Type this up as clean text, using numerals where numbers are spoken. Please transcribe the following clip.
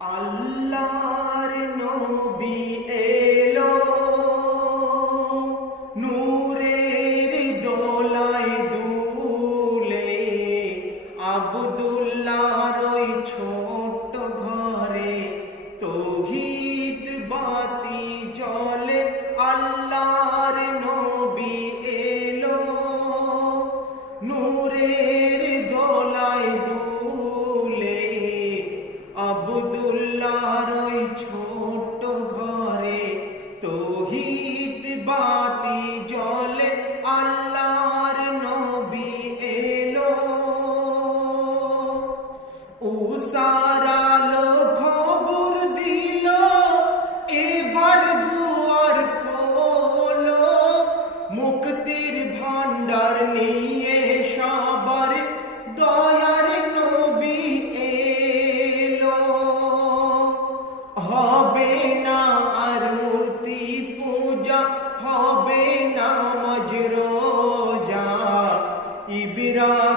আল্লাহর নবী এলো নূরের দোলায় দুলে, আব্দুল্লাহর ওই ছোট্ট ঘরে তৌহিদ বাতি জ্বলে। আল্লাহর নবী এলো নূরের দোলায় দুলে, আব্দুল্লাহর ওই ছোট্ট ঘরে তৌহিদ বাতি জ্বলে। আল্লাহর নবী এলো উসারালো খবর দিল, এবার দুয়ার খোলো, মুক্তির ভান্ডার নিয়ে সবার দয়ার নবী এলো। হবে না আর মূর্তি পূজা, হবে না নামাজ রোজা, ইব্রাহিম